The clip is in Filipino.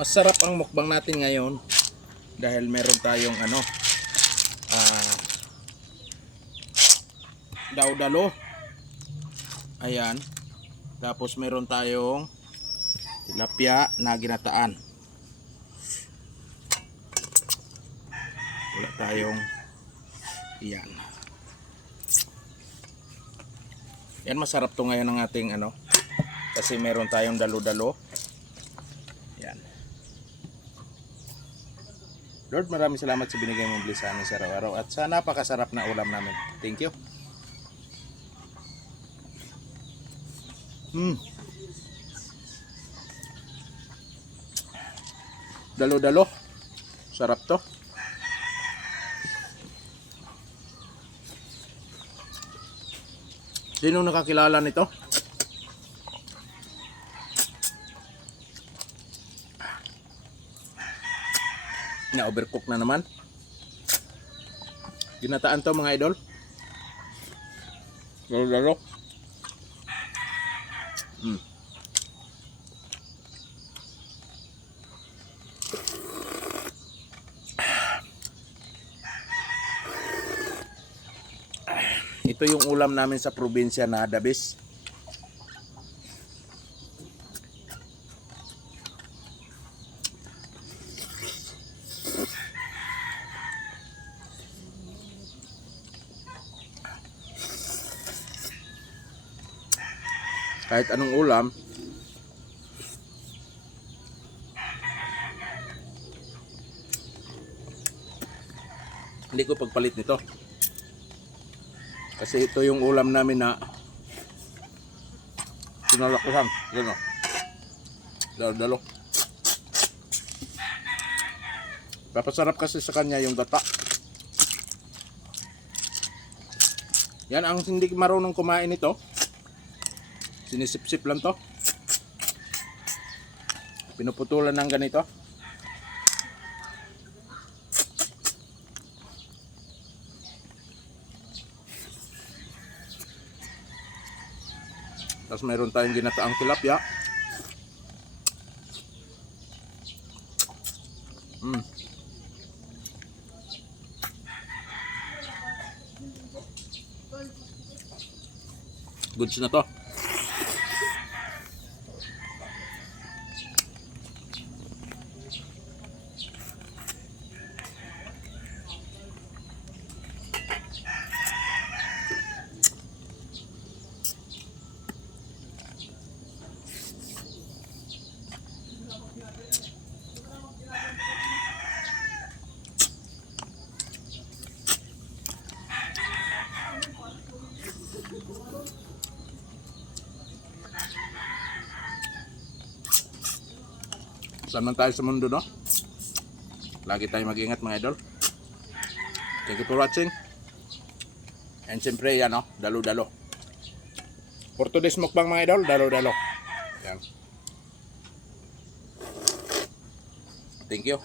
Masarap ang mukbang natin ngayon dahil meron tayong ano ah daw-dalo. Ayan. Tapos meron tayong tilapia na ginataan. Wala tayong yan. Yan masarap to ngayon ng ating ano kasi meron tayong dalo-dalo. Yan. Lord, maraming salamat sa binigay mong blisanin sa araw-araw at sa napakasarap na ulam namin. Thank you. Hmm. Dalo-dalo. Sarap to. Sino nakakilala nito? Na overcook na naman. Ginataan to mga idol. Lalo-lalo. Mm. Ito yung ulam namin sa probinsya na Dabis. Kahit anong ulam, hindi ko pagpalit nito. Kasi ito yung ulam namin na sinalakuhan. Yan o. Dalo-dalo. Papasarap kasi sa kanya yung gata. Yan ang hindi marunong kumain nito. Sinisip-sip lang to. Pinuputulan ng ganito. Tapos mayroon tayong ginataang tilapia. Mm. Goods na to. Saan man tayo sa mundo, no? Lagi tayo mag-ingat, mga idol. Thank you for watching. And siyempre, yan, no? Dalo-dalo. For today's mukbang, mga idol, dalo-dalo. Yan. Thank you.